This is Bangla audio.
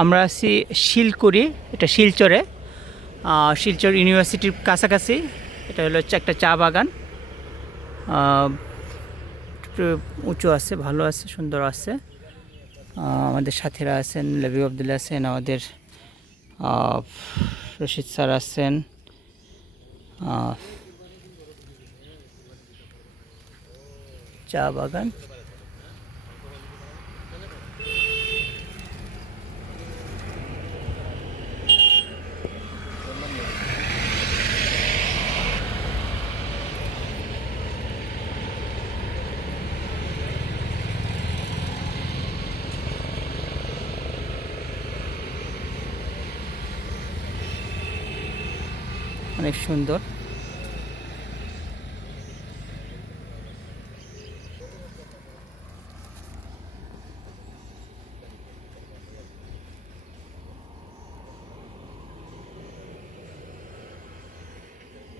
আমরা আছি শিলকুড়ি, এটা শিলচরে। শিলচর ইউনিভার্সিটির কাছাকাছি। এটা হলো হচ্ছে একটা চা বাগান। উঁচু আছে, ভালো আছে, সুন্দর আছে। আমাদের সাথীরা আছেন লবি আবদুল্লা আছেন, আমাদের রশিদ স্যার আছেন। চা বাগান। অনেক সুন্দর।